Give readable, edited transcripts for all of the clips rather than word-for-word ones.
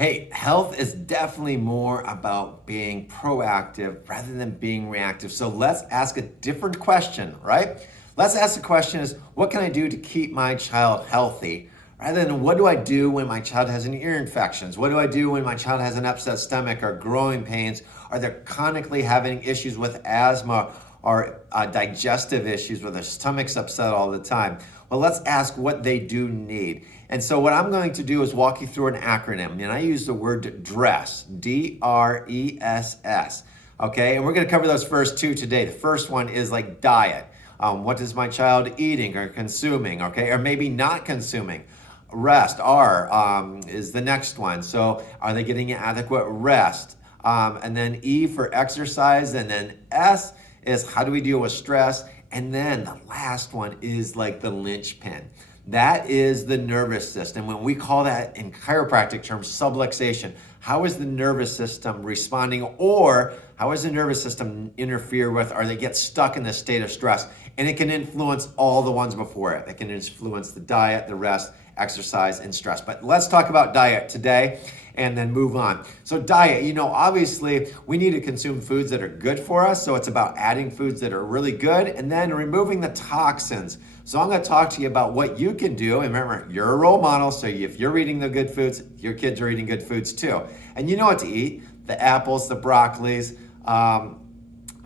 Hey, health is definitely more about being proactive rather than being reactive. So let's ask a different question, right? Let's ask the question is, what can I do to keep my child healthy? Rather than what do I do when my child has an ear infections? What do I do when my child has an upset stomach or growing pains? Are they chronically having issues with asthma or digestive issues where their stomach's upset all the time? Well, let's ask what they do need. And so what I'm going to do is walk you through an acronym, and I use the word DRESS, DRESS. Okay, and we're going to cover those first two today. The first one is like diet. What is my child eating or consuming? Okay, or maybe not consuming. Rest, R, is the next one. So are they getting adequate rest? And then E for exercise, and then S is how do we deal with stress? And then the last one is like the linchpin. That is the nervous system. When we call that in chiropractic terms, subluxation. How is the nervous system responding, or how is the nervous system interfere with, or they get stuck in this state of stress? And it can influence all the ones before it. It can influence the diet, the rest, exercise, and stress. But let's talk about diet today and then move on. So diet, obviously we need to consume foods that are good for us. So it's about adding foods that are really good and then removing the toxins. So I'm going to talk to you about what you can do. And remember, you're a role model. So if you're eating the good foods, your kids are eating good foods too. And you know what to eat: the apples, the broccolis,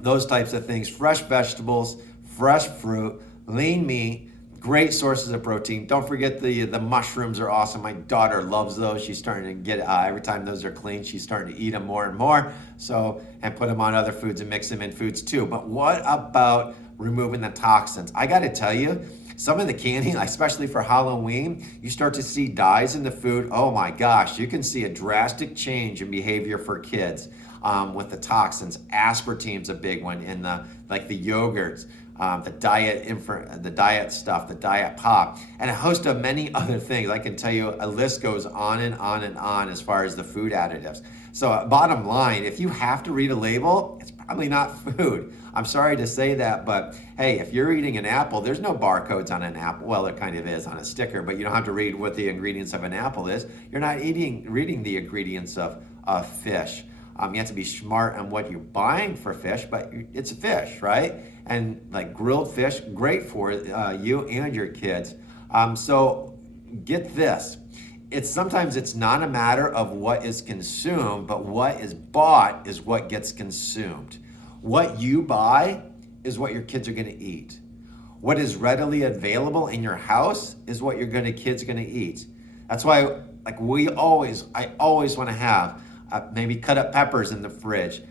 those types of things, fresh vegetables, fresh fruit, lean meat. Great sources of protein. Don't forget the mushrooms are awesome. My daughter loves those. She's starting to get, every time those are clean, she's starting to eat them more and more. So, and put them on other foods and mix them in foods too. But what about removing the toxins? I got to tell you, some of the candy, especially for Halloween, you start to see dyes in the food. Oh my gosh, you can see a drastic change in behavior for kids with the toxins. Aspartame's a big one in the yogurts. The diet stuff, the diet pop, and a host of many other things. I can tell you a list goes on and on and on as far as the food additives. So bottom line, if you have to read a label, it's probably not food. I'm sorry to say that, but hey, if you're eating an apple, there's no barcodes on an apple. Well, there kind of is on a sticker, but you don't have to read what the ingredients of an apple is. You're not reading the ingredients of fish. You have to be smart on what you're buying for fish, but it's a fish, right? And like grilled fish, great for you and your kids. So get this. Sometimes it's not a matter of what is consumed, but what is bought is what gets consumed. What you buy is what your kids are going to eat. What is readily available in your house is what your kids are going to eat. That's why, I always want to have maybe cut up peppers in the fridge.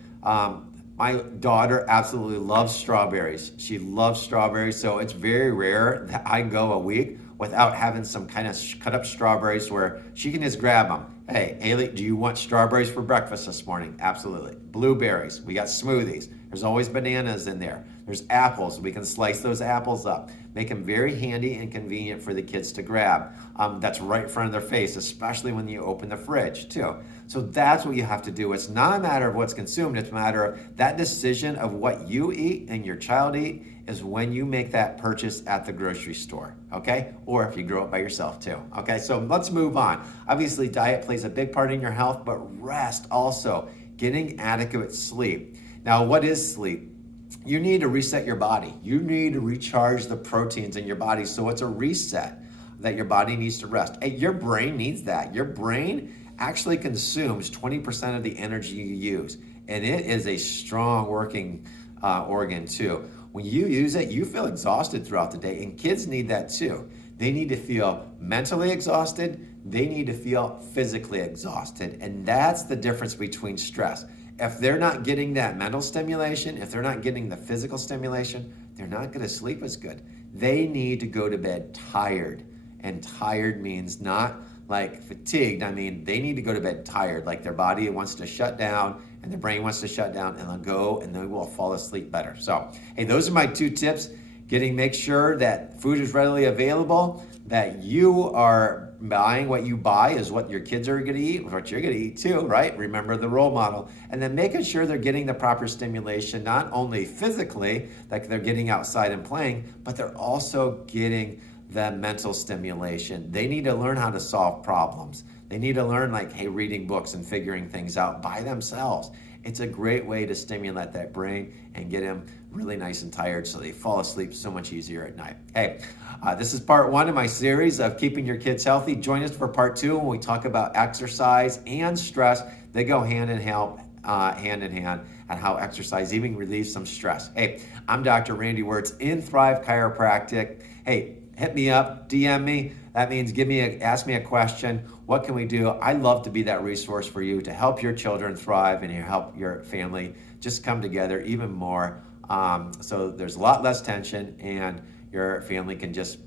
My daughter absolutely loves strawberries. She loves strawberries, so it's very rare that I go a week without having some kind of cut up strawberries where she can just grab them. Hey, Haley, do you want strawberries for breakfast this morning? Absolutely. Blueberries, we got smoothies. There's always bananas in there. There's apples. We can slice those apples up. Make them very handy and convenient for the kids to grab. That's right in front of their face, especially when you open the fridge too. So that's what you have to do. It's not a matter of what's consumed. It's a matter of that decision of what you eat and your child eat is when you make that purchase at the grocery store, okay? Or if you grow up by yourself too, okay? So let's move on. Obviously, diet plays a big part in your health, but rest also, getting adequate sleep. Now, what is sleep? You need to reset your body. You need to recharge the proteins in your body. So it's a reset that your body needs to rest. Hey, your brain needs that. Your brain actually consumes 20% of the energy you use. And it is a strong working organ too. When you use it, you feel exhausted throughout the day. And kids need that too. They need to feel mentally exhausted. They need to feel physically exhausted. And that's the difference between stress. If they're not getting that mental stimulation, if they're not getting the physical stimulation, they're not going to sleep as good. They need to go to bed tired. And tired means not like fatigued. I mean, they need to go to bed tired, like their body wants to shut down and their brain wants to shut down, and they'll go and they will fall asleep better. So, hey, those are my 2 tips. Make sure that food is readily available, that you are buying what you buy is what your kids are going to eat, what you're going to eat too, right? Remember the role model. And then making sure they're getting the proper stimulation, not only physically, like they're getting outside and playing, but they're also getting the mental stimulation. They need to learn how to solve problems. They need to learn, like, hey, reading books and figuring things out by themselves. It's a great way to stimulate that brain and get them really nice and tired so they fall asleep so much easier at night. Hey, this is part 1 of my series of keeping your kids healthy. Join us for part 2 when we talk about exercise and stress. They go hand in hand, and how exercise even relieves some stress. Hey, I'm Dr. Randy Wirtz in Thrive Chiropractic. Hey, hit me up, DM me. That means ask me a question. What can we do? I love to be that resource for you to help your children thrive and help your family just come together even more. So there's a lot less tension and your family can just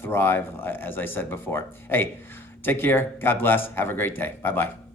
thrive, as I said before. Hey, take care. God bless. Have a great day. Bye-bye.